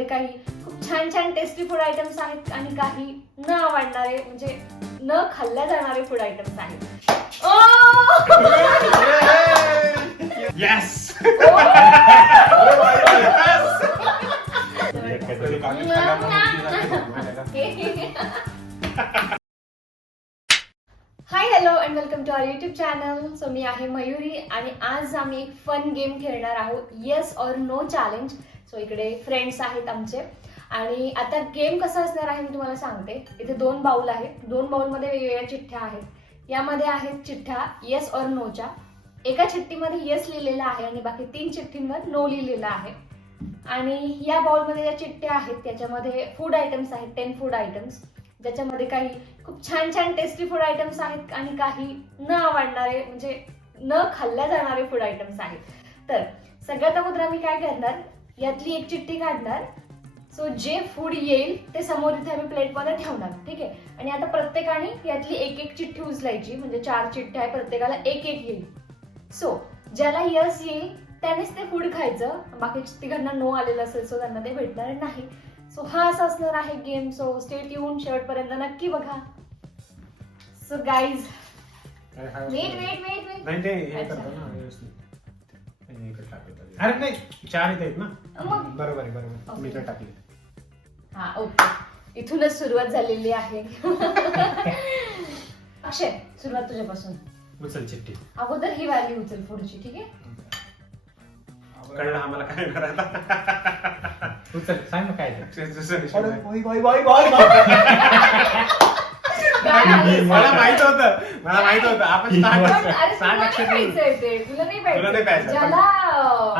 ज्याच्यामध्ये काही खूप छान छान टेस्टी फूड आयटम्स आहेत आणि काही न आवडणारे म्हणजे न खाल्ल्या जाणारे फूड आयटम्स आहेत. Yes. Hi hello and welcome to our YouTube channel. So मी आहे मयुरी आणि आज आम्ही एक फन गेम खेळणार आहोत, yes or no challenge. So इकडे फ्रेंड्स आहेत आमचे आणि आता गेम कसा असणार आहे मी तुम्हाला सांगते. इथे 2 बाउल आहेत, 2 बाउलमध्ये वेगवेगळ्या चिठ्ठ्या आहेत. यामध्ये आहेत चिठ्ठ्या येस ऑर नोच्या. एका चिठ्ठीमध्ये येस लिहिलेलं आहे आणि बाकी 3 चिठ्ठींवर नो लिहिलेलं आहे. आणि या बाउलमध्ये ज्या चिठ्ठ्या आहेत त्याच्यामध्ये फूड आयटम्स आहेत, 10 फूड आयटम्स, ज्याच्यामध्ये काही खूप छान छान टेस्टी फूड आयटम्स आहेत आणि काही न आवडणारे म्हणजे न खाल्ल्या जाणारे फूड आयटम्स आहेत. तर सगळ्यात अगोदर आम्ही काय करणार, यातली एक चिठ्ठी काढणार. सो जे फूड येईल ते समोर इथे आम्ही प्लेटमध्ये ठेवणार, ठीक आहे. आणि आता प्रत्येकाने यातली एक चिठ्ठी उचलायची, म्हणजे 4 चिठ्ठ्या आहे, प्रत्येकाला एक येईल. सो ज्याला यस येईल त्यानेच ते फूड खायचं, बाकी तिघांना नो आलेलं असेल सो त्यांना ते भेटणार नाही. सो हा असा असणार आहे गेम. सो स्टे ट्यून, शेवटपर्यंत नक्की बघा. So guys wait. नाही ते हे करतो ना व्यवस्थित. अरे नाही 4 इथे आहेत ना. बरोबर आहे, बरोबर. मी तर टाकले. हा ओके, इथूनच सुरुवात झालेली आहे. अक्षय, सुरुवात तुझ्यापासून. उचल चिठ्ठी. अगोदर ही वाली उचल पुढची, ठीक आहे. कळलं आम्हाला काय करायला. उचल, सांग ना काय ते. मला माहित होतं आपण अरे सात तुला अक्षर नाही नाही. प्यायचंय ते, तुला नाही तुला नाही प्यायचं. ज्याला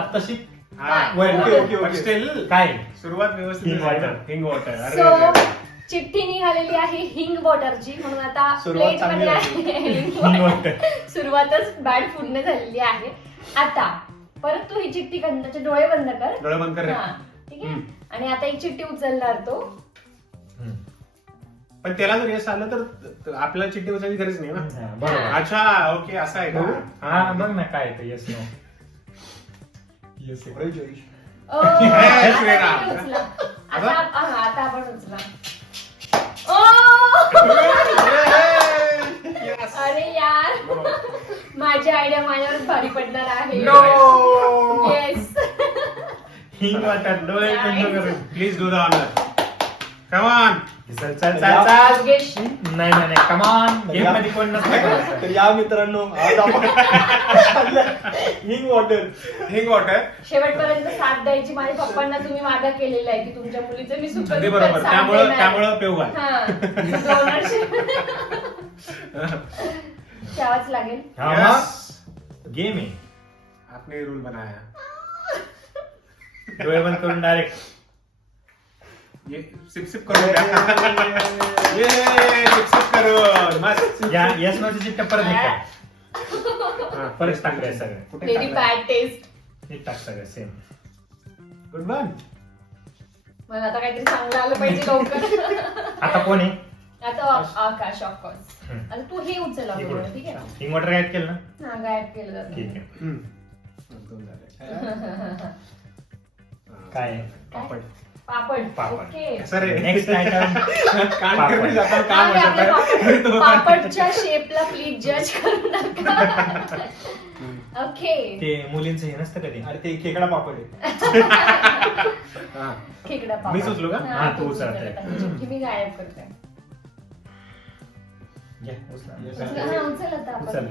आता शिक. पण still काय सुरुवात व्यवस्थित हिंग वॉटर. हिंग वॉटर. सो चिठ्ठी निघालेली आहे हिंग वॉटरची, म्हणून आता सुरुवात प्लेट मध्ये चांगली आहे हिंग हिंग वॉटर. वॉटर. सुरुवातच बॅड फूडने झालेली आहे. आता परत तू ही चिठ्ठी काढ, त्याचे डोळे बंद कर. डोळे बंद कर रे. हा, ठीक आहे. आणि आता एक चिठ्ठी उचलणार तो. पण त्याला जर यश आलं तर आपल्याला चिठ्ठी उचलायची गरज नाही ना. बरोबर. अच्छा ओके, असं आहे का. हा बघ ना काय ते येस नो. येस आता वेगळा. आपण उचला. आता आपण उचला. Yes. अरे यार, माझी आयडिया माझ्यावरच भारी पडणार आहे. No. येस. हिंग वॉटर. डोळे बंद करून. Please do the honour. Come on. चल चल चल चल. योगेश. नाही कमान. गेम मध्ये कोण नसतं. तर या मित्रांनो आज आपण हिंग वॉटर. हिंग वॉटर. शेवटपर्यंत साथ द्यायची. माझ्या पप्पांना तुम्ही वादा केलेला आहे की तुमच्या मुलीचं मी सुख अगदी बरोबर. त्यामुळं पेऊ घाल. ठेवाच लागेल. गेम आहे. आपने रूल बनाया. डोळे बंद करून डायरेक्ट. ये सिप करून द्या. ये सिप करून मस्त. या येस नो ची चिठ्ठी परत निघा. हा, परत टाकलंय सगळं. कुठे व्हेरी टाकलंय? Bad taste. हे टाक सगळं सेम. Good one. मला आता काहीतरी चांगलं आलं पाहिजे लवकर. आता कोण आहे. आता आकाश ऑफकोर्स. आता तू हे उचल अगोदर, ठीक आहे. हिंग वॉटर गायब केलं ना. हा, गायब केलं जातं. ठीक आहे. दोन झाले. काय पापड. पापड. पापड. ओके. Sir next item. कान करणे जातात काम हा, आपल्या होतं. पापडच्या शेपला प्लीज जज करू नका. ओके. ते मुलींचं हे नसतं कधी. अरे ते खेकडा पापड आहे. खेकडा पापड. मी सुचलो का? हा, तू उचल उचलते. आता. चिठ्ठी मी गायब करते. घ्या, उचला. हा, उचल आता आपण उचल.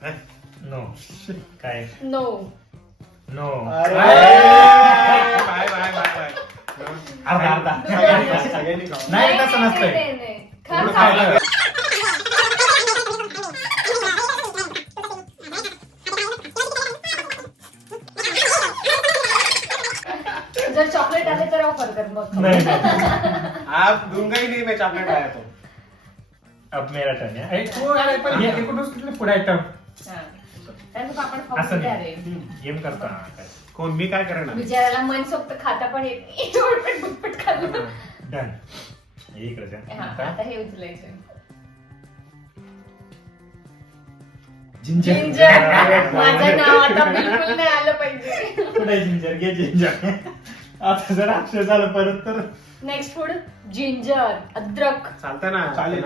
काय. नो. काय नो. नो. अरे. Bye bye bye bye. अर्धा सगळ्यांनी खावा. नाही तसं नसतंय. नाही. खा, एवढं खा. खायला. जर चॉकलेट आले तर ऑफर कर मग. नाही. आप दूंगा ही नहीं मैं चॉकलेट आया तो. अब मेरा टर्न है. ये कुठून फूड आयटम हा. त्यांचं पापड खाऊ असं द्या नाही. रे. गेम करता. कोण मी काय करणार. बिचाराला मनसोक्त खाता पण येत नाही. उठपट बुटपट खाल्लं. डन. इकडे हा, आता हे उचलायचं. जिंजर. जिंजर. माझं नाव आता बिलकुल नाही आलं पाहिजे. कुठे जिंजर. घे जिंजर. आता जर अक्षर झालं परत तर नेक्स्ट फूड जिंजर, अद्रक. चालतं ना चालेल.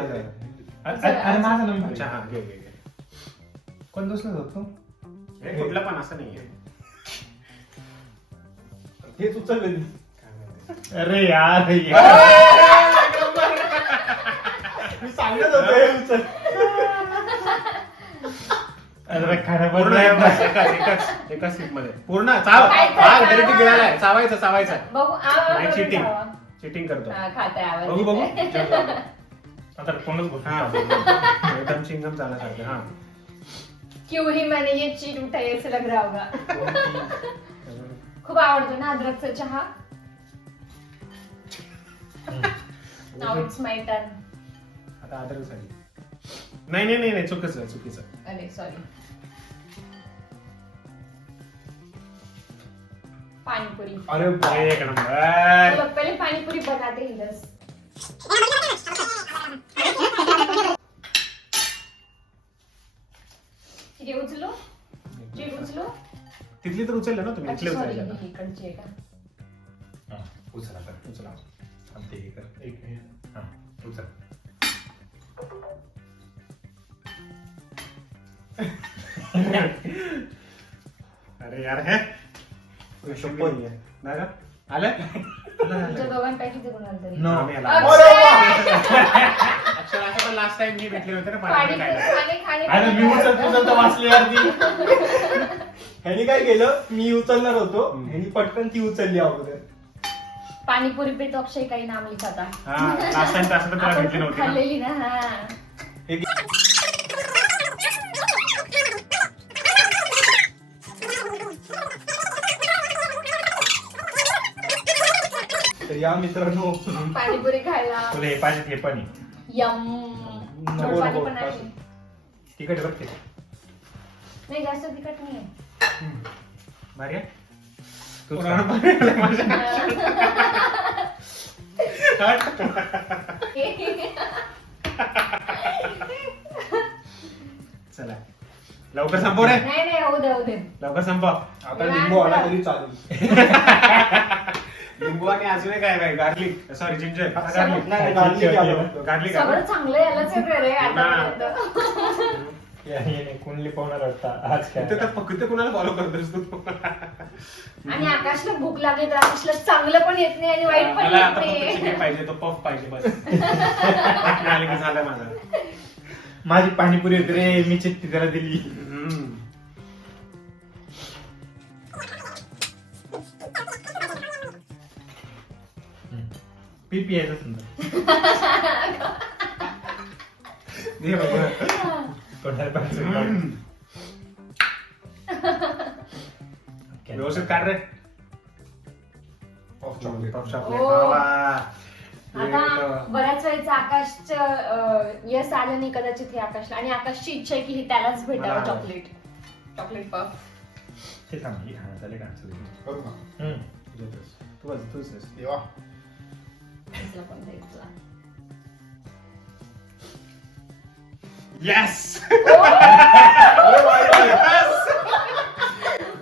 अरे माझा नंबर अच्छा हा घे घे घे. कोण दुसरं होतो हे कुठलं पण असं नाहीये हेच उचलले काय माहिती. अरे यार मी सांगत होतो हे उचल. अरे खाणं पूर्ण बरं एकाच सीट मध्ये पूर्ण चाव काय हा चाव? डायरेक्ट गिळालाय चावायचा बघू आवाज नाही वगैरे चिटिंग खावा. चिटिंग करतो खाताय आवाज बघू बघू येतोय. आता कोणच गोष्ट हा एकदम चिंगम झाल्यासारखं हा क्यों ही मैंने ये चीज उठाई ऐसे लग रहा होगा. खूप आवडतो ना अद्रकचा चहा. Now it's my turn. आता आदर झाली नाही चुकीचं अरे सॉरी. पाणीपुरी. अरे अरे, एक नंबर चलो पहले पानीपुरी बनाते हैं बस. ठीक आहे उचलो. उचलो. तिथली तर उचललं ना तुम्ही अच्छा इथले सॉरी उचलले इकडची आहे का. उचला तर उचला आमचे हे कर एक हा उचल अरे यार हे शपथ आहे. नाही का? आलं तुमच्या दोघांपैकी जे कोणाला तरी. No. आम्ही आला. अक्षय! अक्षर असं पण लास्ट टाइम मी भेटले होते ना पाणी पाणी खाणे अरे मी उचलता वाचली यार ती ह्यानी काय केलं मी उचलणार होतो ह्यानी पटकन ती उचलली अगोदर. पाणीपुरी पे तो अक्षय काही नाम लिखाता. हा लास्ट टाइम असं तर तुला भेटली आपण नव्हती ना खाल्लेली ना हा. हे घे. तर या मित्रांनो पाणीपुरी खायला तुला हे पाहिजे हे पण आहे. यम. नको, गोड पाणी नको, पण आहे. बस. तिकट बघते नाही जास्त तिखट नाहीये. भारी आहे? तू पुराण सांग. पाणी आलंय माझ्या. चला लवकर संपव रे नाही नाही होऊ दे. लवकर संपव आता लिंबू आला तरी चालेल. लिंबू आणि अजून एक काय बाई गार्लिक सॉरी जिंजर सगळं- नाही गार्लिक आलं. गार्लिक सगळं चांगलं यालाच येते रे आतापर्यंत. याने कुंडली पाहुणार वाटता आज काय तर फक्त कुणाला फॉलो करतोस तू आणि आकाशला भूक लागेल तर आकाशला चांगलं पण येत नाही आणि वाईट पण मला येत आता फक्त नाही. चिकन पाहिजे तो पफ पाहिजे बस आले की झालं माझं माझी पाणीपुरी होती रे मी चित्ती त्याला दिली पी यायचं सुंदर दे बाबा. कोणाला पाहिजे व्यवस्थित काढ रे Puff chocolate. पफ चॉकलेट ओ. बाबा. आता बऱ्याच वेळेचं आकाशचं यश आलं नाही कदाचित हे आकाशला आणि आकाशची इच्छा आहे की हे त्यालाच भेटावं मला- चॉकलेट पफ. ते सांग ही खाणं चालेल का करू का? तू बस तूच आहेस. देवा. इथला पण द्यायचा. Yes! अरे वा, वा,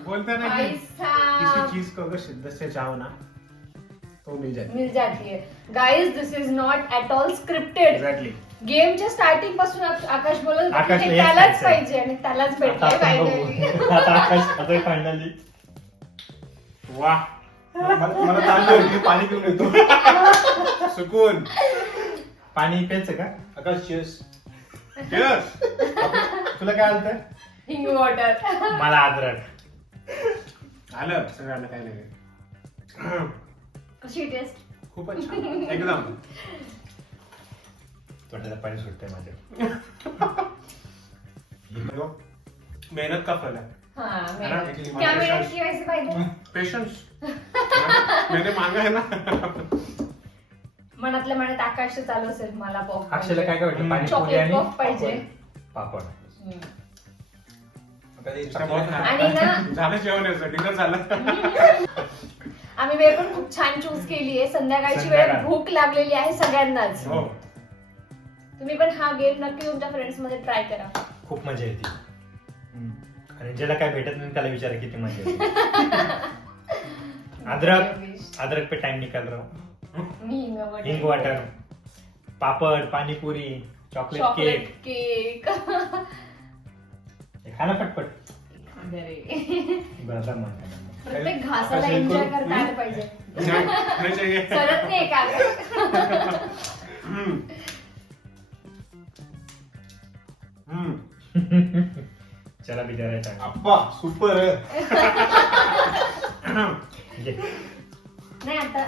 बोलताना भाई की साहब. किसी चीज को अगर शिद्दत से चाहो ना तो मिल जाए मिल जाती है guys. This is not at all scripted. Exactly गेमच्या स्टार्टिंग पासून आकाश बोलत होता की आकाशला हे हेच त्यालाच खायचंय. पाहिजे आणि त्यालाच भेटलंय फायनली. आता आकाश आता फायनली वा मला चाललं होतं, मी पाणी पिऊन येतो. सुकून पाणी प्यायचं का आकाश cheers. Cheers! तुला काय आलं हिंग वॉटर. मला अद्रक आलं सगळं आलं काय नाही कशी टेस्ट. खूपच छान एकदम तोंडाला पाणी सुटतंय माझ्या मेहनत का फल है हाँ है ना? क्या मेहनत की वैसे पाहिजे. पेशन्स मैंने मांगा है ना मनातल्या मनात आकाश चालू असेल मला पॉप. अक्षयला काय काय वाटलं पाणीपुरी चॉकलेट आणि पॉप पाहिजे. पापड हम्म. आता ते इसका बहुत chocolate आणि ना झालं जेवण डिनर झालं आम्ही वेळ पण खूप छान चूज केली आहे. संध्याकाळची वेळ संध्याकाळ. भूक लागलेली आहे सगळ्यांनाच. हो तुम्ही पण हा गेम नक्की तुमच्या फ्रेंड्स मध्ये ट्राय करा. खूप मजा येते आणि ज्याला काय भेटत नाही त्याला विचारा किती मजा येते अद्रक अदरक पे टाइम निकाल रहा हूँ. मी hing hing water, papad, panipuri, chocolate chocolate cake. Cake. खाना पटपट. अरे. बरं, मग. प्रत्येक घासाला एन्जॉय करता आलं पाहिजे. नहीं चाहिए. सरत नाही का? चला बिचारायचा. अप्पा सुपर. घे. नाही आता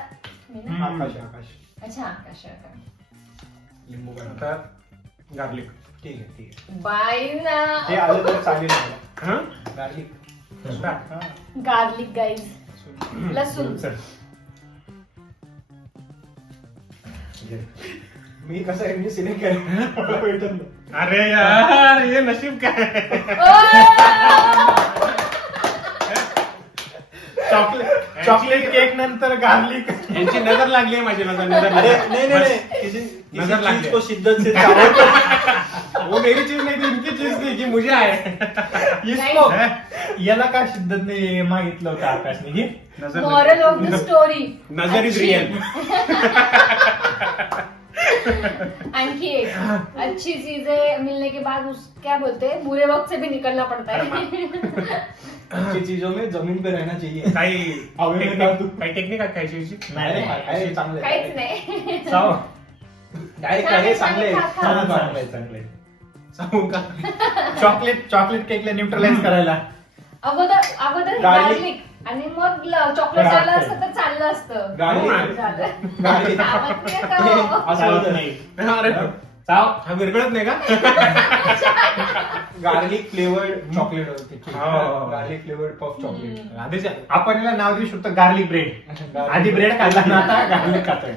मी ना. आकाश आकाश. अच्छा आकाश. लिंबू का आता गार्लिक. ठीक आहे ठीक आहे. बाय ना. ते आलं तर चालेल मला. गार्लिक. Garlic guys. लसूण. चल. घे. मी कसं आहे मी सिलेक्ट केलं भेटत नाही. अरे यार ये नशीब काय. चॉकलेट केक नंतर गार्लिक. यांची नजर लागली आहे माझी. नजर अरे लागली. नहीं किसी नजर लग चीज गया. को शिद्दत से चावल. वो मेरी चीज नहीं थी, इनकी चीज थी की मुझे आहे. इसको याला काय शिद्दत नाही मागितलं होतं आकाशने. घे. Moral of the story. नजर इज रियल. आणखी एक अच्छी चीजें मिलने के बाद क्या बोलते हैं, बुरे वक्त से भी निकलना पड़ता है. अच्छी चीजों में जमीन पे रहना चाहिए. काही हवे में टेक्निक तू. काही टेक्निक आहे काय शिवची? नाही रे. अरे चांगलं काहीच नाही. साव. डायरेक्ट अरे चांगले खा, खा. चांगलंय चांगलंय. सांगू का? चॉकलेट केकला न्यूट्रलाइज करायला. अगोदर Garlic. गार्लिक आणि मग चॉकलेट हा, झालं हा. असतं तर चाललं असतं. गार्लिक. झालं. गार्लिक. आवडत नाही का हो? असं चालत होतं. नाही. अरे साव. हा विरगळत नाही का? गार्लिक फ्लेवर्ड चॉकलेट होते. हो. Garlic flavoured puff chocolate. आधीच आपण याला नाव देऊ शकतो गार्लिक ब्रेड. आधी ब्रेड खाल्ला ना आता गार्लिक खातोय.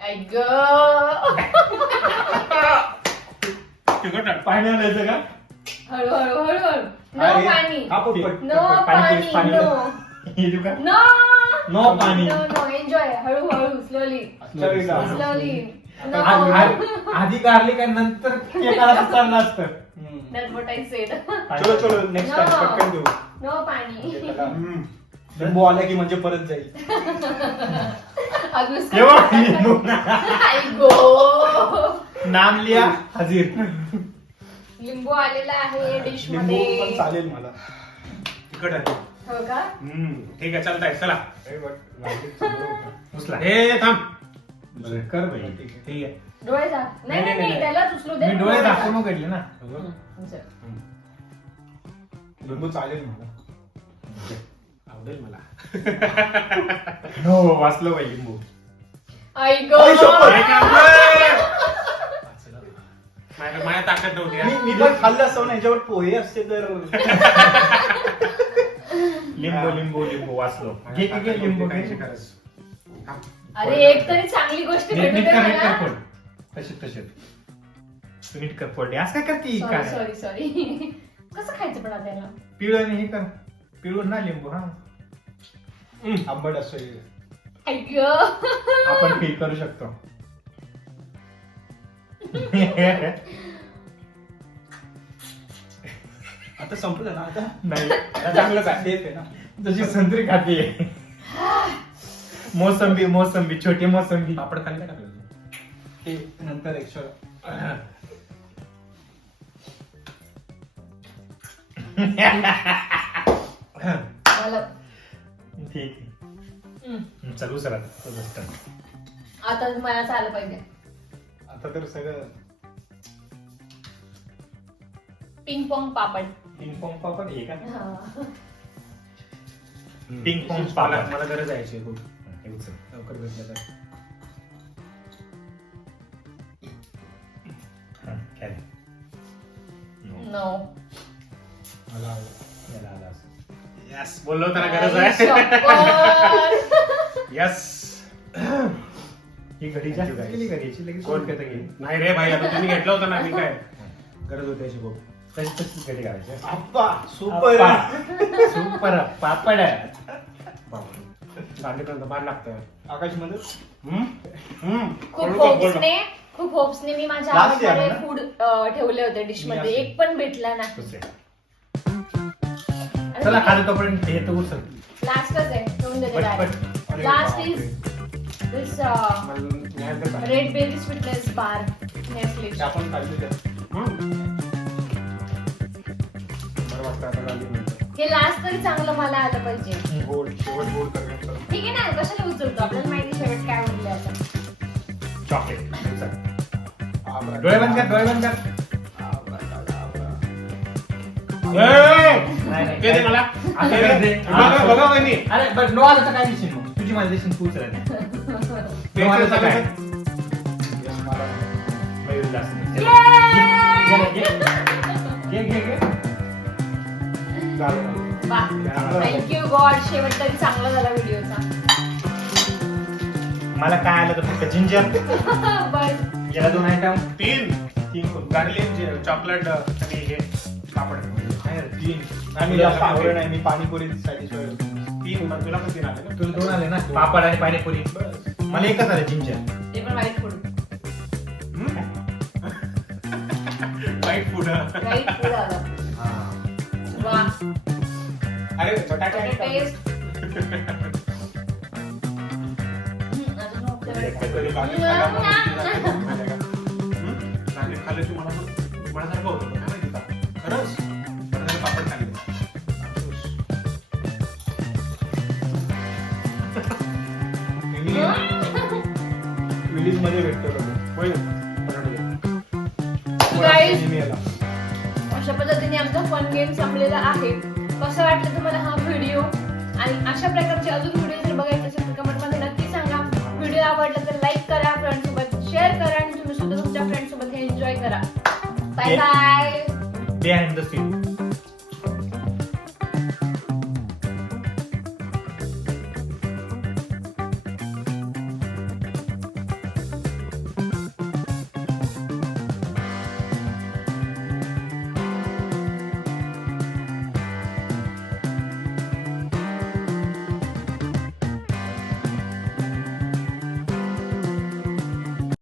ऐक तिखट आहे. पाणी आणायचं का? हळूहळू. नो अरे, पाणी. हा पोपट. नो पाणी पाणी. नो हे देऊ का? नो नो पाणी. Know enjoy. हळूहळू स्लोली स्लोली. नो. आधी गार्लिक आणि नंतर केकाला चाललं असतं. That's what I said. चलो चलो नेक्स्ट टाइम No. पटकन देऊ. नो पाणी. हम्म. लिंबू आला की म्हणजे परत जाईल. अगदी हे बघ, लिंबू. नाम लिया हजीर. लिंबू आलेला आहे डिश लिंबू मध्ये. पण चालेल मला. तिखट आहे. हो का? ठीक आहे चालतंय चला. अरे but garlic चांगलं होतं. उचला. हे थांब. बरं, कर बाई. ठीक आहे. ठीक आहे. डोळे झाक. नाही नाही नाही त्याला उचलू दे. मी डोळे दाखवून उघडले ना. चल. लिंबू चालेल मला. आवडेल मला. हो वाचलो बाई लिंबू. आई गो. आई शपथ. माझ्या ताकद नव्हती मी हा. मी पण खाल्लं असतं ना याच्यावर पोहे असते तर. लिंबू वाचलो. घे घे घे लिंबू घे. काहीची गरज. थांब. अरे एक तरी चांगली गोष्ट नीट भेटू दे कर नीट कर मला. फोड. तसेच तू नीट कर फोड. असं काय करते सॉरी काय सॉरी सॉरी. कसं खायचं पण आता याला? पिवळं नाही हे कर. पिवळून ना लिंबू. हा आंबट असं आई गं. आपण फील करू शकतो. आता संपलं ना आता. नाही आता चांगलंच आहे. सेफ आहे ना. जशी संत्री खाते. मोसंबी छोटी मोसंबी. पापड खाली काय टाकलं? ते नंतर एक्स्ट्रा. मला ठीक आहे. चलू सर आता मला चाललं पाहिजे. आता तर सगळं पिंग पॉंग पापड. पिंग पॉंग पापड हे का? हा. पिंग पॉंग मला पापड. मला गरज आहे याची खूप. हे उचल. लवकर भेटलं तर. हा, काय? नो. मला आवडलं. याला आलं असं. यस बोललो त्याला गरज आई आहे. शपथ. यस. ही घडी जास्त केली घडीची लगेच कोण कोण गेली. नाही रे भाई आता तुम्ही घेतलं होतं ना मी काय गरज होती याची खूप. तशीच घडी घालायची. आप्पा सुपर. सुपर पापड. भांडीपर्यंत भार लागतं. आकाश मध्ये खूप होप्सने मी माझ्या Last year आवडणारे ना? फूड ठेवले होते डिश मी मध्ये. असं. एक पण भेटला नाही. दुसरे. चला खाली तोपर्यंत हे तर उचल. लास्टच आहे ठेवून देते पटपट. direct. Last is this red berry sweetness bar Nestle. ते आपण खाल्लेलं आहे. बरं वाटतं आता झाली नंतर. हे लास्ट तरी चांगलं मला आलं पाहिजे. गोड शेवट गोड करण्याचं. ठीक आहे ना, कशाला उचलतो, आपल्याला माहिती शेवट काय उरले आता. चॉकलेट आबरा. डोळे बंद कर, डोळे बंद कर. नाही, ते दे मला. असं कर दे. बघा बघा वहिनी. अरे बरं नो आलं तर काय दिसेल मग तुझी माझी दिसेल तूच राहते ते नो आलं तर काय Yes, मला. मयूर जास्त नाही. Yay! घे, घे, घे. झालं. वाह. थँक्यू गॉड, शेवट तरी चांगला झाला व्हिडिओचा. मला काय आलं तर फक्त जिंजर बस याला 2 आयटम 3 गार्लिक चॉकलेट आणि हे पापड. नाही रे, 3 आणि जास्त आवडत नाही, मी पाणीपुरी सॅटिस्फाय होतो. 3 मग तुला पण 3 आले ना. तुला 2 आले ना पापड आणि पाणीपुरी मला एकच आलं जिंजर ते पण वाईट फूड. वाईट फूड. राईट फूड आलं. वा, अरे बटाटे आहेत का? टेस्ट. अजून आपल्याकडे काय? कधी गार्लिक खाल्ला मग किती झालं? माहिती आहे का? गार्लिक खाल्लं की मला मनासारखं होतं. काय माहिती का? खरंच बटाटे पापड खाल्ले. विलीज मध्ये भेटतो बघ. होय. बटाटे. Guys, नेहमी याला. अशा पद्धतीने आमचा फन गेम संपलेला आहे. कसं वाटलं तुम्हाला हा व्हिडिओ, आणि अशा प्रकारचे अजून व्हिडिओ जर बघायचे असेल तर कमेंटमध्ये नक्की सांगा. व्हिडिओ आवडला तर लाईक करा, फ्रेंड सोबत शेअर करा, आणि तुम्ही सुद्धा तुमच्या फ्रेंड सोबत हे एन्जॉय करा. Bye bye. Behind the scene